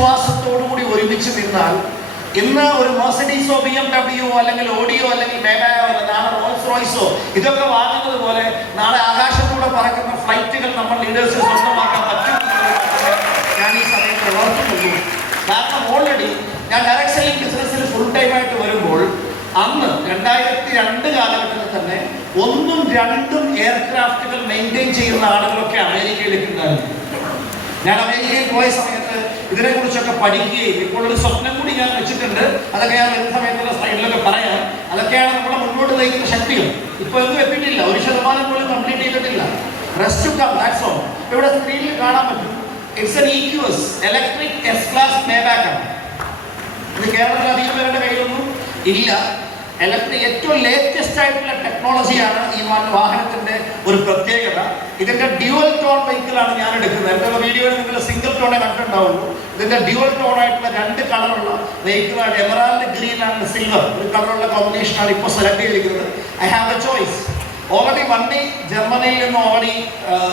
വിശ്വാസത്തോടുകൂടി ഒരുമിച്ച് നിന്നാൽ ഇന്ന് ഒരു മെർസിഡീസോ BMW അല്ലെങ്കിൽ ഓഡിയോ അല്ലെങ്കിൽ മേഘായോ നാളെ റോൾസ് റോയ്സോ ഇതൊക്കെ വാങ്ങുന്നത് പോലെ നാളെ ആകാശത്തൂടെ പറക്കുന്ന ഫ്ലൈറ്റുകൾ നമ്മൾ ലീഡേഴ്സിന് സ്വന്തമാക്കാൻ പറ്റും ഞാൻ ഈ സമയത്ത് ഓർക്കുന്നുള്ളൂ. കാരണം ഓൾറെഡി ഞാൻ ഡയറക്ട് സെല്ലിംഗ് ബിസിനസ്സിൽ ഫുൾ ടൈമായിട്ട് വരുമ്പോൾ അന്ന് 2002 കാലഘട്ടത്തിൽ തന്നെ 1ഉം 2ഉം എയർക്രാഫ്റ്റുകൾ മെയിൻറ്റെയിൻ ചെയ്യുന്ന ആളുകളൊക്കെ അമേരിക്കയിലേക്ക് ഉണ്ടായിരുന്നു. ഞാൻ അമേരിക്കയിൽ പോയ സമയത്ത് ഇതിനെക്കുറിച്ചൊക്കെ പഠിക്കുകയും ഇപ്പോൾ ഒരു സ്വപ്നം കൂടി ഞാൻ വെച്ചിട്ടുണ്ട്. അതൊക്കെ ഞാൻ വരുന്ന സമയത്തുള്ള സ്ലൈഡിലൊക്കെ പറയാം. അതൊക്കെയാണ് നമ്മളെ മുന്നോട്ട് നയിക്കുന്ന ശക്തികൾ. ഇപ്പോൾ ഒന്നും എത്തിയിട്ടില്ല, 1% പോലും കംപ്ലീറ്റ് ചെയ്തിട്ടില്ല. Rest to come, that's all. ഇവിടെ സ്ക്രീനിൽ കാണാൻ പറ്റും. ഇറ്റ്സ് എൻ EQS, ഇലക്ട്രിക് S-ക്ലാസ് മേബാക്ക് ആണ്. ഇത് കേരളത്തിൽ അധികം പേരുടെ കയ്യിലൊന്നും ഇല്ല. ഇലക്ട്രിക് ഏറ്റവും ലേറ്റസ്റ്റ് ആയിട്ടുള്ള ടെക്നോളജിയാണ് ഈ വാഹനത്തിന്റെ ഒരു പ്രത്യേകത. ഇതിന്റെ ഡ്യുവൽ ടോൺ വെഹിക്കിളാണ് ഞാൻ എടുക്കുന്നത്. എന്നുള്ള വീഡിയോയിൽ നിങ്ങൾ സിംഗിൾ ടോണെ കണ്ടിട്ടുണ്ടാവുള്ളൂ. ഇതിന്റെ ഡ്യുവൽ ടോൺ ആയിട്ടുള്ള 2 കളറുള്ള വെഹിക്കിളാണ്. എമറാൾഡ് ഗ്രീൻ ആൻഡ് സിൽവർ ഒരു കളറുള്ള കോമ്പിനേഷനാണ് ഇപ്പോൾ സെലക്ട് ചെയ്തിരിക്കുന്നത്. I have A choice. Already വണ്ടി ജർമ്മനിയിൽ നിന്ന് ഓൾറെഡി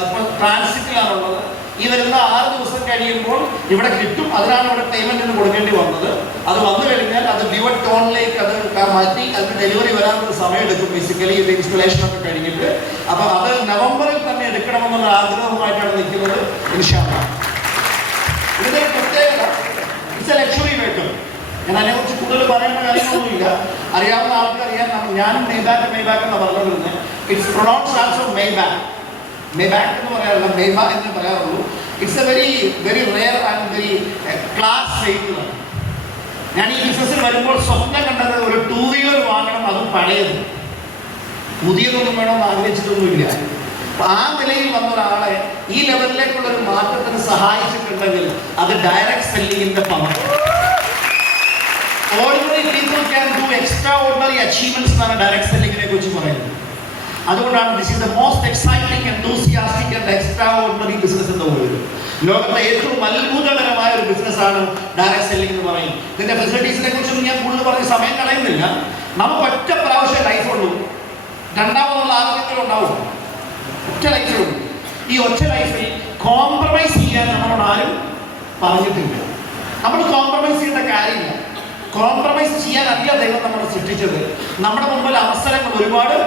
ഇപ്പോൾ ട്രാൻസിറ്റിലാണുള്ളത്. ഈ വരുന്ന 6 ദിവസം കഴിയുമ്പോൾ ഇവിടെ കിട്ടും. അതിനാണ് ഇവിടെ പേയ്മെന്റിന് കൊടുക്കേണ്ടി വന്നത്. അത് വന്നു കഴിഞ്ഞാൽ അത് ഡ്യുവൽ ടോണിലേക്ക് അത് മാറ്റി അതിന് ഡെലിവറി വരാനൊരു സമയം എടുക്കും. ബേസിക്കലി ഇത് ഇൻസ്റ്റലേഷൻ ഒക്കെ കഴിഞ്ഞിട്ട്. അപ്പോൾ അത് നവംബറിൽ തന്നെ എടുക്കണമെന്നുള്ള ആഗ്രഹമായിട്ടാണ് നിൽക്കുന്നത്. ഇൻഷാ അല്ലാഹ്. ഇതിന്റെ പ്രത്യേകത ഇറ്റ്സ് എ ലക്ഷറി വെഹിക്കിൾ. ഞാൻ അതിനെക്കുറിച്ച് കൂടുതൽ പറയേണ്ട കാര്യങ്ങളൊന്നുമില്ല. അറിയാവുന്ന ആൾക്കറിയാം. ഞാനും മേബാക്ക് എന്ന് പറഞ്ഞിരുന്നത്. It's pronounce also Maybach. Maybach എന്ന് പറയാറില്ല, മേബ എന്ന് പറയാറുള്ളൂ. It's a very rare and very class വെഹിക്കിളാണ്. ഞാൻ ഈ ബിസിനസ്സിൽ വരുമ്പോൾ സ്വപ്നം കണ്ടത് ഒരു 2 വീലർ വാങ്ങണം, അതും പഴയത്. പുതിയതൊന്നും വേണമെന്ന് ആഗ്രഹിച്ചിട്ടൊന്നുമില്ല. ആ നിലയിൽ വന്ന ഒരാളെ ഈ ലെവലിലേക്കുള്ള ഒരു മാറ്റത്തിന് സഹായിച്ചിട്ടുണ്ടെങ്കിൽ അത് ഡയറക്ട് സെല്ലിങ്ങിന്റെ power. Ordinary people can do extraordinary achievements എന്നാണ് ഡയറക്ട് സെല്ലിങ്ങിനെ കുറിച്ച് പറയുന്നത്. അതുകൊണ്ടാണ് this is the most exciting enthusiastic and extraordinary business എന്ന് പറയുന്നത്. ലോകത്തെ ഏറ്റവും അത്ഭുതകരമായ ഒരു ബിസിനസ്സാണ് ഡയറക്ട് സെല്ലിംഗ് എന്ന് പറയുന്നത്. ഇതിന്റെ ഫെസിലിറ്റീസിനെ കുറിച്ചൊന്നും ഞാൻ കൂടുതൽ പറഞ്ഞ് സമയം കളയുന്നില്ല. നമുക്ക് ഒറ്റ പ്രാവശ്യം ലൈഫുള്ളൂ. രണ്ടാമതുള്ള ആരോഗ്യത്തിൽ ഉണ്ടാവും. ഒറ്റ ലൈഫേ ഉള്ളൂ. ഈ ഒറ്റ ലൈഫിൽ കോംപ്രമൈസ് ചെയ്യാൻ നമ്മളോട് ആരും പറഞ്ഞിട്ടില്ല. നമ്മൾ കോംപ്രമൈസ് ചെയ്യേണ്ട കാര്യമില്ല. കോംപ്രമൈസ് ചെയ്യാനല്ല ദൈവം നമ്മൾ സൃഷ്ടിച്ചത്. നമ്മുടെ മുമ്പിൽ അവസരങ്ങൾ ഒരുപാട്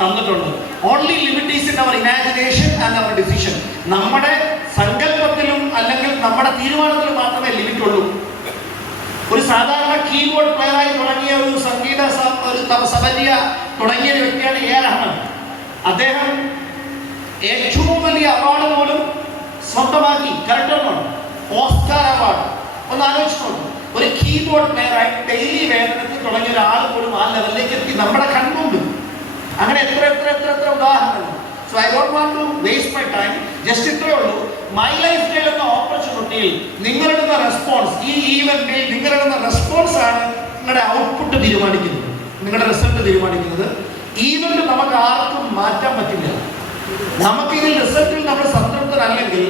തന്നിട്ടുണ്ട്. Only limit is in our imagination and our decision. നമ്മുടെ സങ്കല്പത്തിലും അല്ലെങ്കിൽ നമ്മുടെ തീരുമാനത്തിലും മാത്രമേ ലിമിറ്റ് ഉള്ളൂ. ഒരു സാധാരണ കീബോർഡ് പ്ലെയറായി തുടങ്ങിയ ഒരു സംഗീത സബരിയ തുടങ്ങിയ വ്യക്തിയാണ് A.R. റഹ്മാൻ. അദ്ദേഹം ഏറ്റവും വലിയ അവാർഡ് പോലും സ്വന്തമാക്കി. കറക്റ്റാണോ? Oscar award. ഒന്ന് ആലോചിച്ചോളൂ. ഒരു കീബോർഡ് പ്ലെയറായി ഡെയിലി വേതനത്തിൽ തുടങ്ങിയ ഒരാൾ പോലും ആ ലെവലിലേക്ക് എത്തി നമ്മുടെ കൺമുണ്ട്. അങ്ങനെ എത്ര ഉദാഹരണങ്ങൾ. So I don't want to waste my time. Just ഇത്രയേ ഉള്ളൂ. മൈ ലൈഫ് സ്റ്റൈൽ എന്ന ഓപ്പർച്യൂണിറ്റിയിൽ നിങ്ങളിടുന്ന റെസ്പോൺസ്, ഈ ഈവന്റിൽ നിങ്ങളിടുന്ന റെസ്പോൺസ് ആണ് നിങ്ങളുടെ ഔട്ട്പുട്ട് തീരുമാനിക്കുന്നത്, നിങ്ങളുടെ റിസൾട്ട് തീരുമാനിക്കുന്നത്. ഈവന്റ് നമുക്ക് ആർക്കും മാറ്റാൻ പറ്റില്ല. നമുക്ക് ഇതിൽ റിസൾട്ടിൽ നമ്മൾ സംതൃപ്തരല്ലെങ്കിൽ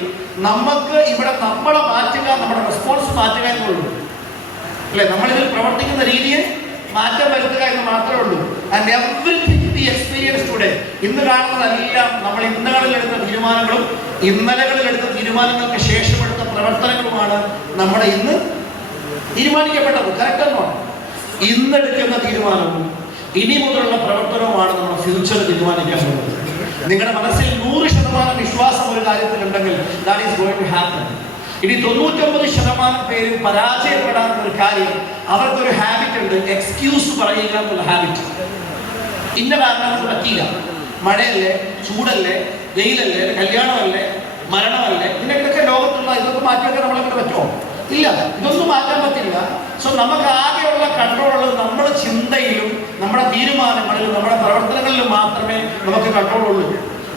നമുക്ക് ഇവിടെ നമ്മളെ മാറ്റുക, നമ്മുടെ റെസ്പോൺസ് മാറ്റുക എന്നുള്ളൂ അല്ലെ. നമ്മളിതിൽ പ്രവർത്തിക്കുന്ന രീതിയെ മാറ്റം വരുത്തുക എന്ന് മാത്രമേ ഉള്ളൂ. And everything we experience today, ഇന്ന് കാണുന്നതെല്ലാം നമ്മൾ ഇന്നകളിൽ എടുത്ത തീരുമാനങ്ങളും ഇന്നലകളിൽ എടുത്ത തീരുമാനങ്ങൾക്ക് ശേഷം എടുത്ത പ്രവർത്തനങ്ങളുമാണ് നമ്മുടെ ഇന്ന് തീരുമാനിക്കപ്പെട്ടത്. കറക്റ്റാണോ? ഇന്നെടുക്കുന്ന തീരുമാനവും ഇനി മുതലുള്ള പ്രവർത്തനവുമാണ് നമ്മുടെ ഫ്യൂച്ചർ തീരുമാനിക്കാൻ പോകുന്നത്. നിങ്ങളുടെ മനസ്സിൽ 100% വിശ്വാസം ഒരു കാര്യത്തിലുണ്ടെങ്കിൽ that is going to happen. ഇനി 99% പേരും പരാജയപ്പെടാനുള്ള ഒരു കാര്യം, അവർക്കൊരു ഹാബിറ്റ് ഉണ്ട്, എക്സ്ക്യൂസ് പറയുക എന്നുള്ള ഹാബിറ്റ്. ഇന്ന കാരണം പറ്റിയില്ല, മഴയല്ലേ, ചൂടല്ലേ, വെയിലല്ലേ, കല്യാണമല്ലേ, മരണമല്ലേ, ഇതിനൊക്കെ ലോകത്തുള്ള ഇതൊക്കെ മാറ്റിയൊക്കെ നമ്മളെക്കൊണ്ട് പറ്റുമോ? ഇല്ല, ഇതൊന്നും മാറ്റാൻ പറ്റില്ല. സോ നമുക്ക് ആകെയുള്ള കൺട്രോൾ ഉള്ളത് നമ്മുടെ ചിന്തയിലും നമ്മുടെ തീരുമാനങ്ങളിലും നമ്മുടെ പ്രവർത്തനങ്ങളിലും മാത്രമേ നമുക്ക് കൺട്രോൾ ഉള്ളൂ.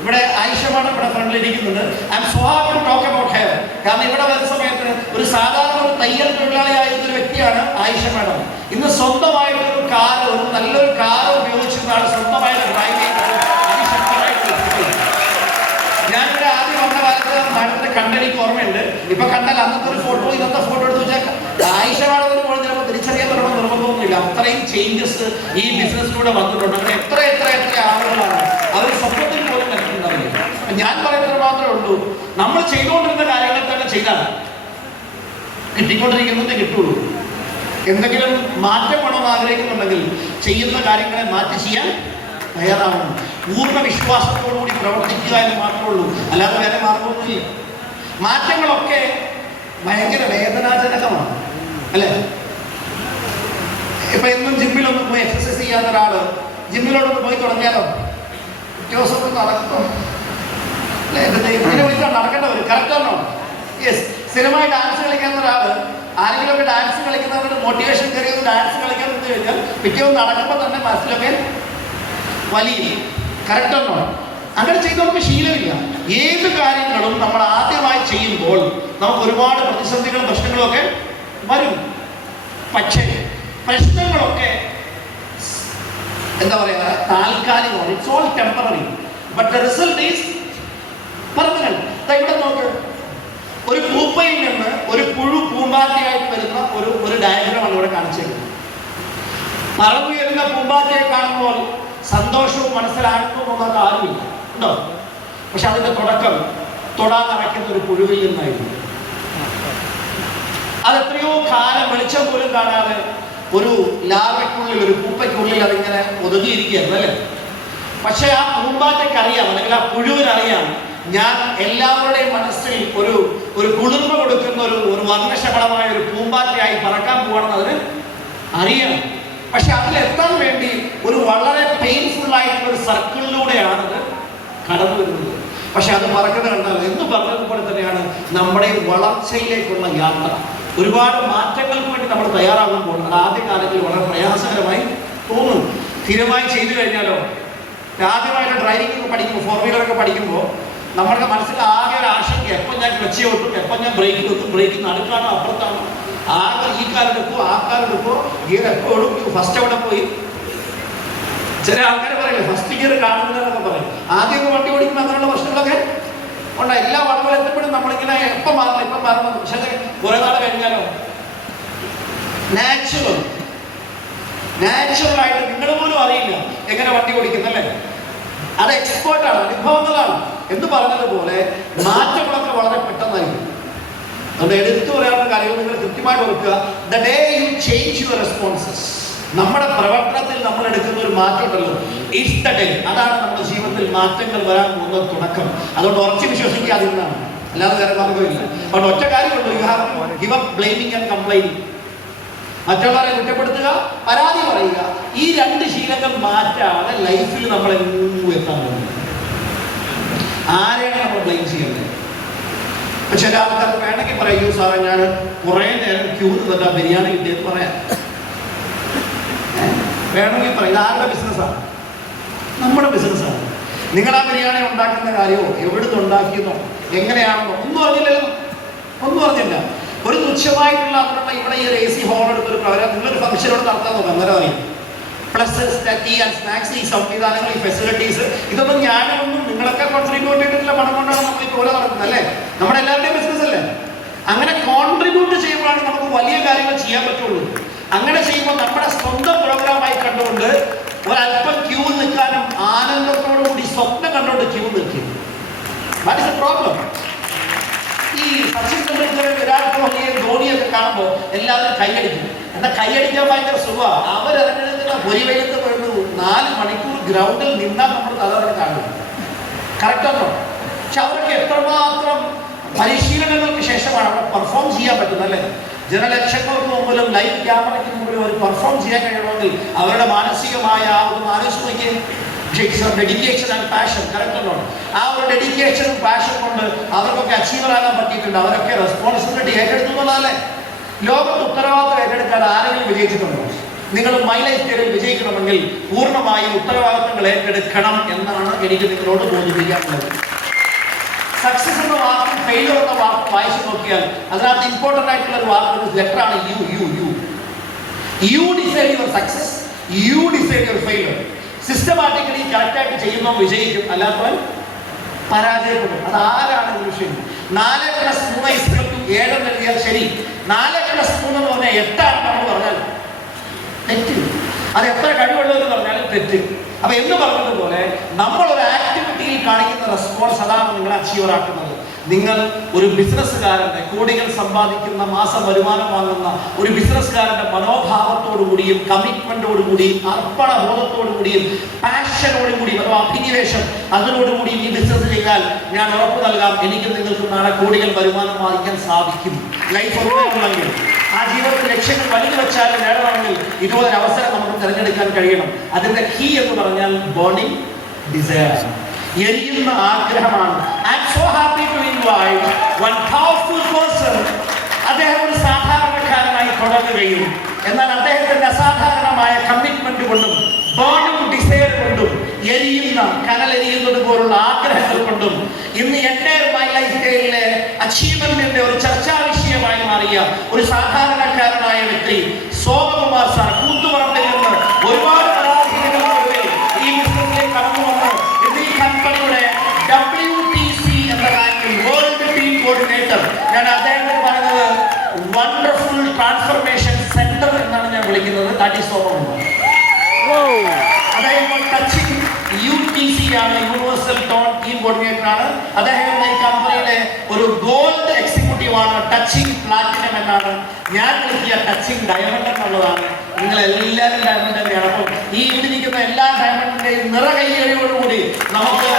ഇവിടെ ആയിഷ മാഡം ഇവിടെ ഫ്രണ്ടിൽ ഇരിക്കുന്നുണ്ട്. I am so happy to talk about here. കാരണം ഇവിടെ വരുന്ന സമയത്ത് ഒരു സാധാരണ ഒരു തയ്യൽ തൊഴിലാളിയായിരുന്ന ഒരു വ്യക്തിയാണ് ആയിഷ മാഡം. ഇന്ന് സ്വന്തമായിട്ടൊരു കാർ, ഒരു നല്ലൊരു കാർ ഉപയോഗിച്ചിരുന്നാണ് സ്വന്തമായിട്ട് ഡ്രൈവ് ചെയ്യുന്നത്. ഞാനിവിടെ ആദ്യം വന്ന കാലത്ത് മാഡത്തിനെ കണ്ടെനിക്ക് ഓർമ്മയുണ്ട്. ഇപ്പൊ കണ്ടാൽ അന്നത്തെ ഒരു ഫോട്ടോ ഇന്നത്തെ ഫോട്ടോ എടുത്ത് വെച്ചാൽ ആയിഷ മാഡം പോലെ ചിലപ്പോൾ തിരിച്ചറിയാൻ തുടങ്ങുന്ന നിർബന്ധമൊന്നുമില്ല. അത്രയും ചേഞ്ചസ് ഈ ബിസിനസ്സിലൂടെ വന്നിട്ടുണ്ട്. അങ്ങനെ എത്ര ആളുകളാണ് അവർ സപ്പോർട്ടിൽ പോലും പറ്റുന്നുണ്ടാവില്ല. ഞാൻ പറയുന്നത് മാത്രമേ ഉള്ളൂ, നമ്മൾ ചെയ്തുകൊണ്ടിരുന്ന കാര്യങ്ങൾ തന്നെ ചെയ്താൽ കിട്ടിക്കൊണ്ടിരിക്കുന്നതേ കിട്ടുള്ളൂ. എന്തെങ്കിലും മാറ്റം വേണമെന്ന് ആഗ്രഹിക്കുന്നുണ്ടെങ്കിൽ ചെയ്യുന്ന കാര്യങ്ങളെ മാറ്റി ചെയ്യാൻ തയ്യാറാവണം. പൂർണ്ണ വിശ്വാസത്തോടുകൂടി പ്രവർത്തിക്കുക എന്ന് മാത്രമേ ഉള്ളൂ, അല്ലാതെ വേറെ മാർഗമൊന്നുമില്ല. മാറ്റങ്ങളൊക്കെ ഭയങ്കര വേദനാജനകമാണ്, അല്ലേ? ഇപ്പൊ എന്നും ജിമ്മിലൊന്നും പോയി എക്സസൈസ് ചെയ്യാത്ത ഒരാള് ജിമ്മിലോട്ടൊന്ന് പോയി തുടങ്ങിയാലോ ദിവസമൊക്കെ നടക്കും, അല്ലെ? ഇതിനെ വിളിച്ചാൽ നടക്കേണ്ടവർ കറക്റ്റാണോ? യെസ്. സ്ഥിരമായി ഡാൻസ് കളിക്കുന്ന ഒരാള് ആരെങ്കിലുമൊക്കെ ഡാൻസ് കളിക്കുന്നവരുടെ മോട്ടിവേഷൻ കയറി ഡാൻസ് കളിക്കാൻ എന്ന് കഴിഞ്ഞാൽ പിറ്റേന്ന് നടക്കുമ്പോൾ തന്നെ മനസ്സിലൊക്കെ വലിയ കറക്റ്റാണോ? അങ്ങനെ ചെയ്തവർക്ക് ശീലമില്ല. ഏത് കാര്യങ്ങളും നമ്മൾ ആദ്യമായി ചെയ്യുമ്പോൾ നമുക്ക് ഒരുപാട് പ്രതിസന്ധികളും പ്രശ്നങ്ങളും ഒക്കെ വരും. പക്ഷേ പ്രശ്നങ്ങളൊക്കെ എന്താ പറയുക, താൽക്കാലികമാണ്. It's all temporary, but the result is permanent. ഇവിടെ നോക്ക്, ഒരു പൂപ്പയിൽ നിന്ന് ഒരു പുഴു പൂമ്പാറ്റയായിട്ട് വരുന്ന ഒരു ഡയഗ്രമാണ് ഇവിടെ കാണിച്ചിരിക്കുന്നത്. പറന്നുയരുന്ന പൂമ്പാറ്റയെ കാണുമ്പോൾ സന്തോഷവും മനസ്സിലാക്കുന്നതൊന്നും ആരുമില്ല, ഉണ്ടോ? പക്ഷെ അതിന്റെ തുടക്കം തൊടാനറയ്ക്കുന്ന ഒരു പുഴുവിൽ നിന്നായിരുന്നു. അതെത്രയോ കാലം വെളിച്ചം പോലും കാണാതെ ഒരു ലാർവയ്ക്കുള്ളിൽ, ഒരു പൂപ്പയ്ക്കുള്ളിൽ അതിങ്ങനെ ഒതുങ്ങിയിരിക്കുകയായിരുന്നു, അല്ലേ? പക്ഷെ ആ പൂമ്പാറ്റയ്ക്കറിയാം, അല്ലെങ്കിൽ ആ പുഴുവിനറിയാം, ഞാൻ എല്ലാവരുടെയും മനസ്സിൽ ഒരു കുളിർമ കൊടുക്കുന്ന ഒരു വർണ്ണശബളമായ ഒരു പൂമ്പാറ്റയായി പറക്കാൻ പോകണമെന്ന് അതിന് അറിയണം. പക്ഷെ അതിലെത്താൻ വേണ്ടി ഒരു വളരെ പെയിൻഫുൾ ആയിട്ടുള്ള ഒരു സർക്കിളിലൂടെയാണ് അത് കടന്നു വരുന്നത്. പക്ഷെ അത് പറക്കുന്നത് കണ്ടാൽ എന്ന് പറഞ്ഞതുപോലെ തന്നെയാണ് നമ്മുടെ വളർച്ചയിലേക്കുള്ള യാത്ര. ഒരുപാട് മാറ്റങ്ങൾക്ക് വേണ്ടി നമ്മൾ തയ്യാറാകുമ്പോൾ അത് ആദ്യകാലങ്ങളിൽ വളരെ പ്രയാസകരമായി തോന്നും. സ്ഥിരമായി ചെയ്തു കഴിഞ്ഞാലോ, ആദ്യമായിട്ട് ഡ്രൈവിംഗ് പഠിക്കുമ്പോൾ, 4 വീലറൊക്കെ പഠിക്കുമ്പോൾ നമ്മുടെ മനസ്സിൽ ആകെ ഒരു ആശങ്ക, എപ്പോൾ ഞാൻ ക്ലച്ച് ഓട്ടും, എപ്പോൾ ഞാൻ ബ്രേക്ക് വെക്കും, ബ്രേക്ക് നടുക്കാണോ അപ്പുറത്താണോ, ആകെ ഈ കാലെടുക്കോ ആ കാലെടുക്കോ, ഗിയർ എപ്പോഴും ഫസ്റ്റ് അവിടെ പോയി. ചില ആൾക്കാർ പറയില്ലേ ഫസ്റ്റ് ഗിയർ കാണുന്നില്ലെന്നൊക്കെ പറയും. ആദ്യമൊക്കെ വണ്ടി ഓടിക്കുമ്പോൾ അങ്ങനെയുള്ള പ്രശ്നങ്ങളൊക്കെ ഉണ്ട്. എല്ലാ വളവിൽ എത്തപ്പെടും നമ്മളിങ്ങനെ എപ്പം മാറണം. പക്ഷേ കുറെ നാൾ കഴിഞ്ഞാലോ നാച്ചുറലായിട്ട് നിങ്ങൾ പോലും അറിയില്ല എങ്ങനെ വണ്ടി ഓടിക്കുന്നല്ലേ. അത് എക്സ്പേർട്ടാണ്, അനുഭവങ്ങളാണ്. എന്ന് പറഞ്ഞതുപോലെ മാറ്റങ്ങളൊക്കെ വളരെ പെട്ടെന്നായിരിക്കും. അതുകൊണ്ട് എടുത്തു പറയാനുള്ള കാര്യങ്ങൾ നിങ്ങൾ കൃത്യമായിട്ട് ഓർക്കുക. The day you change your responses, നമ്മുടെ പ്രവർത്തനത്തിൽ നമ്മൾ എടുക്കുന്ന ഒരു മാറ്റം ഉണ്ടല്ലോ, ഇറ്റ്സ് ദ ഡേ. അതാണ് നമ്മുടെ ജീവിതത്തിൽ മാറ്റങ്ങൾ വരാൻ പോകുന്ന തുടക്കം. അതുകൊണ്ട് ഉറച്ചു വിശ്വസിക്കാതിരുന്നാണ്, അല്ലാതെ വേറെ മാർഗമില്ല. അതുകൊണ്ട് ഒറ്റ കാര്യമുള്ളൂ, you have to give up blaming and complaining. മറ്റുള്ളവരെ കുറ്റപ്പെടുത്തുക, പരാതി പറയുക. ഈ 2 ശീലങ്ങൾ മാറ്റാതെ ലൈഫിൽ നമ്മൾ എങ്ങും എത്താൻ പോകുന്നത്. ആരെയാണ് നമ്മൾ ബ്ലെയിം ചെയ്യുന്നത്? ചില ആൾക്കാർ വേണമെങ്കിൽ പറയൂ, സാറേ ഞാൻ കുറേ നേരം ക്യൂ നിന്നിട്ട് ബിരിയാണി കിട്ടിയെന്ന് പറയാം. വേണമെങ്കിൽ പറയും. ഇത് ആരുടെ ബിസിനസ്സാണ്? നമ്മുടെ ബിസിനസ്സാണ്. നിങ്ങൾ ആ ബിരിയാണി ഉണ്ടാക്കുന്ന കാര്യമോ, എവിടുന്ന് ഉണ്ടാക്കിയെന്നോ, എങ്ങനെയാണെന്നോ ഒന്നും അറിഞ്ഞില്ല. ഒരു തുച്ഛമായിട്ടുള്ള അതിനുള്ള ഇവിടെ ഈ AC ഹോൾ എടുത്തൊരു പ്രോഗ്രാം നിങ്ങളൊരു ഫംഗ്ഷനോട് നടത്താൻ നോക്കാം, അന്നേരം അറിയാം. പ്ലസ് ടീ ആൻഡ് സ്നാക്സ്, ഈ സംവിധാനങ്ങൾ, ഈ ഫെസിലിറ്റീസ്, ഇതൊന്നും ഞാനൊന്നും നിങ്ങളൊക്കെ കോൺട്രിബ്യൂട്ട് ചെയ്തിട്ടുള്ള പണം കൊണ്ടാണ് നമ്മൾ ഈ പോലെ നടക്കുന്നത്, അല്ലേ? നമ്മുടെ എല്ലാവരുടെയും ബിസിനസ് അല്ലേ? അങ്ങനെ കോൺട്രിബ്യൂട്ട് ചെയ്യുമ്പോഴാണ് നമുക്ക് വലിയ കാര്യങ്ങൾ ചെയ്യാൻ പറ്റുള്ളൂ. അങ്ങനെ ചെയ്യുമ്പോൾ നമ്മുടെ സ്വന്തം പ്രോഗ്രാമായി കണ്ടുകൊണ്ട് ഒരല്പം ക്യൂ നിൽക്കാനും ആനന്ദത്തോടുകൂടി സ്വപ്നം കണ്ടുകൊണ്ട് ക്യൂ നിൽക്കും. That is A problem. ഈ സച്ചിൻ തെണ്ടുൽക്കറെ, വിരാട് കോഹ്ലിയെ, ധോണിയൊക്കെ കാണുമ്പോൾ എല്ലാവരും കൈയടിക്കും. എന്നാൽ കൈയടിക്കാൻ ഭയങ്കര സുഖമാണ്. അവരിറങ്ങുന്ന പൊരിവെയിലത്ത് വീഴുന്നു 4 മണിക്കൂർ ഗ്രൗണ്ടിൽ നിന്നാൽ നമ്മൾ അതവിടെ കാണും. കറക്റ്റാണോ? പക്ഷെ അവരൊക്കെ എത്രമാത്രം പരിശീലനങ്ങൾക്ക് ശേഷമാണ് അവിടെ പെർഫോം ചെയ്യാൻ പറ്റുന്നത്, അല്ലേ? ജനലക്ഷങ്ങൾക്ക് മുമ്പിലും ലൈവ് ക്യാമറയ്ക്ക് മുമ്പിലും അവർ പെർഫോം ചെയ്യാൻ കഴിയണമെങ്കിൽ അവരുടെ മാനസികമായ ആ ഒരു ആലോചനയ്ക്ക് ഡെഡിക്കേഷൻ ആൻഡ് പാഷൻ, കറക്റ്റാണോ? ആ ഒരു ഡെഡിക്കേഷനും പാഷൻ കൊണ്ട് അവർക്കൊക്കെ അച്ചീവർ ആകാൻ പറ്റിയിട്ടുണ്ട്. അവരൊക്കെ റെസ്പോൺസിബിലിറ്റി ഏറ്റെടുത്തു എന്നുള്ളതല്ലേ? ലോകത്ത് ഉത്തരവാദിത്വം ഏറ്റെടുക്കാൻ ആരെങ്കിലും വിജയിച്ചിട്ടുണ്ടോ? നിങ്ങൾ മൈ ലൈഫ് സ്റ്റൈലിൽ വിജയിക്കണമെങ്കിൽ പൂർണ്ണമായും ഉത്തരവാദിത്തങ്ങൾ ഏറ്റെടുക്കണം എന്നാണ് എനിക്ക് നിങ്ങളോട് ബോധിപ്പിക്കാനുള്ളത്. സക്സസ് എന്ന വാക്കും ഫെയിലർ എന്ന വാക്കും വായിച്ചു നോക്കിയാൽ അതിനകത്ത് ഇമ്പോർട്ടൻ്റ് ആയിട്ടുള്ള ഒരു വാക്ക് ലെറ്ററാണ് you decide your success, you decide your failure. Systematically കറക്റ്റായിട്ട് ചെയ്യുമ്പോൾ വിജയിക്കും, അല്ലാത്തവൻ പരാജയപ്പെടും. അത് ആരാണ് വിഷയം? 4+3 7 നൽകിയാൽ ശരി, 4+3 എന്ന് പറഞ്ഞാൽ 8 നമ്മൾ പറഞ്ഞാൽ തെറ്റ്. അത് എത്ര കഴിവുള്ളവർ പറഞ്ഞാലും തെറ്റ്. അപ്പൊ എന്ന് പറഞ്ഞതുപോലെ നമ്മളൊരു ആക്ടിവിറ്റിയിൽ കാണിക്കുന്ന റെസ്പോൺസ് അതാണ് നിങ്ങളെ അച്ചീവർ ആക്കുന്നത്. നിങ്ങൾ ഒരു ബിസിനസ്സുകാരൻ്റെ കോടികൾ സമ്പാദിക്കുന്ന മാസം വരുമാനം വാങ്ങുന്ന ഒരു ബിസിനസ്സുകാരൻ്റെ മനോഭാവത്തോടു കൂടിയും കമ്മിറ്റ്മെന്റോടുകൂടിയും അർപ്പണ ബോധത്തോടുകൂടിയും പാഷനോടുകൂടിയും അഥവാ അഭിനിവേശം അതിനോടുകൂടിയും ഈ ബിസിനസ് ചെയ്താൽ ഞാൻ ഉറപ്പ് നൽകാം, എനിക്ക് നിങ്ങൾക്ക് നാളെ കോടികൾ വരുമാനം വാങ്ങിക്കാൻ സാധിക്കും. ലൈഫ് ഉറപ്പാണെങ്കിൽ ആ ജീവിതത്തിൽ ലക്ഷ്യങ്ങൾ വലിയ വെച്ചാൽ നേടണമെങ്കിൽ ഇതുപോലൊരു അവസരം നമുക്ക് തിരഞ്ഞെടുക്കാൻ കഴിയണം. അതിന്റെ കീ എന്ന് പറഞ്ഞാൽ ബേണിംഗ് ഡിസയർ, എരിയുന്ന ആഗ്രഹമാണ്. I am so happy to invite one powerful person. അദ്ദേഹം ഒരു സാധാരണക്കാരനായി തുടങ്ങുകയും എന്നാൽ അദ്ദേഹത്തിന്റെ അസാധാരണമായ കമ്മിറ്റ്മെന്റ് കൊണ്ടും ബേണിംഗ് ഡിസയർ കൊണ്ടും എരിയുന്ന കനലെരിയുന്നത് പോലുള്ള ആഗ്രഹങ്ങൾ കൊണ്ടും ഇന്ന് എൻ്റെ മൈ ലൈഫ് സ്റ്റൈലിലെ അച്ചീവ്മെന്റിന്റെ ഒരു ചർച്ചാ വിഷയമായി മാറിയ ഒരു സാധാരണക്കാരനായ വ്യക്തി സോമകുമാർ സാർ കൂത്തുപറമ്പിൽ നിന്ന് ഒരുപാട് കലാധികൾക്കൊടുവിൽ ഈ ബിസിനസ്സിലേക്ക് കടന്നു വന്ന് ഇന്ന് ഈ കമ്പനിയുടെ WTC എന്ന റാങ്കിൽ വേൾഡ് ടീം കോർഡിനേറ്റർ. ഞാൻ അദ്ദേഹത്തിന് പറയുന്നത് വണ്ടർഫുൾ ട്രാൻസ്ഫർമേഷൻ സെന്റർ എന്നാണ് ഞാൻ വിളിക്കുന്നത്. That is Somakumar. അദ്ദേഹം ടച്ചിങ് UTC ആണ്, യൂണിവേഴ്സൽ ടീം കോർഡിനേറ്റർ ആണ്. അദ്ദേഹം ഈ കമ്പനിയിലെ ഒരു ഗോൾഡ് എക്സിക്യൂട്ടീവ് ആണ്. ടച്ചിങ് പ്ലാറ്റിനം എന്നാണ് ഞാൻ വിളിക്കുക, ടച്ചിങ് ഡയമണ്ട് എന്നുള്ളതാണ്. നിങ്ങളെല്ലാവരും ഡയമണ്ട് തന്നെയാണ്. അപ്പം ഈ ഇരിക്കുന്ന എല്ലാ ഡയമണ്ടിന്റെയും നിറകൈയോടുകൂടി നമുക്ക്